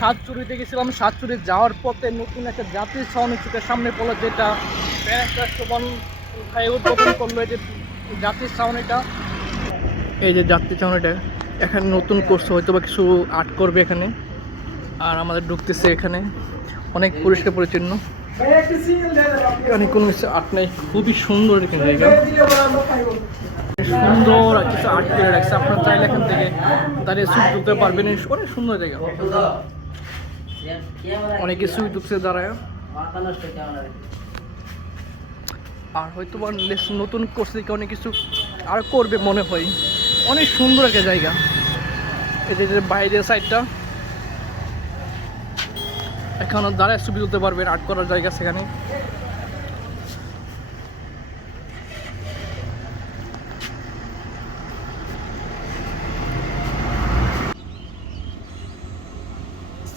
সাতচুরিতে গেছিলাম। সাতচুরি যাওয়ার পথে নতুন একটা জাতীয় ছাউনি চোখের সামনে পড়লো, যেটা ব্যারিস্টার সুমন ভাই উদ্বোধন করলো। এই যে জাতীয় ছাউনিটা, এই যে জাতীয় ছাউনিটা এখানে নতুন করছে, হয়তো বা কিছু আর্ট করবে এখানে। আর আমাদের ঢুকতেছে এখানে অনেক পরিষ্কার পরিচ্ছন্ন, এখানে কোনো কিছু আর্ট নেই। খুবই সুন্দর এখানে জায়গা, সুন্দর কিছু আর্ট করে রাখছে। আপনারা চাইলে এখান থেকে দাঁড়িয়ে ছবি তুলতে পারবেন। অনেক সুন্দর জায়গা, অনেক কিছুই ঢুকছে দাঁড়ায়। আর হয়তো বা নতুন করছে অনেক কিছু আর করবে মনে হয়। অনেক সুন্দর একটা জায়গা। এই যে বাইরের সাইডটা, এখানে দাঁড়ায় ছবি তুলতে পারবেন, আর্ট করার জায়গা সেখানে।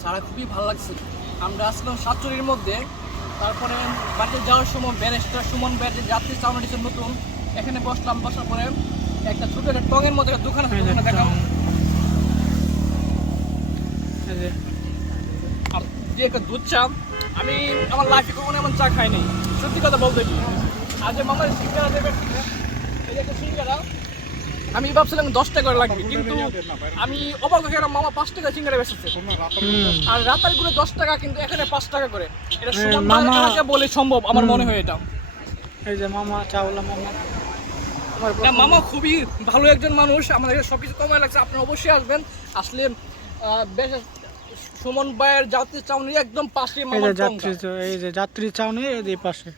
সারা খুবই ভালো লাগছে। আমরা আসলাম সাতচুরির মধ্যে, তারপরে বাড়িতে যাওয়ার সময় ব্যারিস্টার সুমন ভাইয়ের যে যাত্রী চাউনি নতুন, এখানে বসলাম। বসার পরে একটা ছোট একটা টঙের মধ্যে একটা দোকান আছে, দোকানে দেখাম যে একটা দুধ চা। আমি আমার লাইফে কখনো এমন চা খাইনি, সত্যি কথা বলতে কি। আর যে মামার সিঙ্গারা দেবেন, এই যে একটা সিঙ্গারা, আমি ভাবছিলাম 10 টাকা করে লাগবে, কিন্তু আমি অবাক হয়ে গেলাম, মামা 5 টাকা সিঙ্গারা বেচেছে। আর রাতার গুলো 10 টাকা, কিন্তু এখানে 5 টাকা করে। এটা মামা বলে সম্ভব আমার মনে হয় এটা। এই যে মামা চাওলা মামা, মামা খুবই ভালো একজন মানুষ, আমাদের সবকিছু কমায় লাগছে। আপনি অবশ্যই আসবেন, আসলে বেশ। সুমন ভাইয়ের যাত্রী চাউনি একদম পাশে মামার এই যে যাত্রী চাউনি এই পাশে।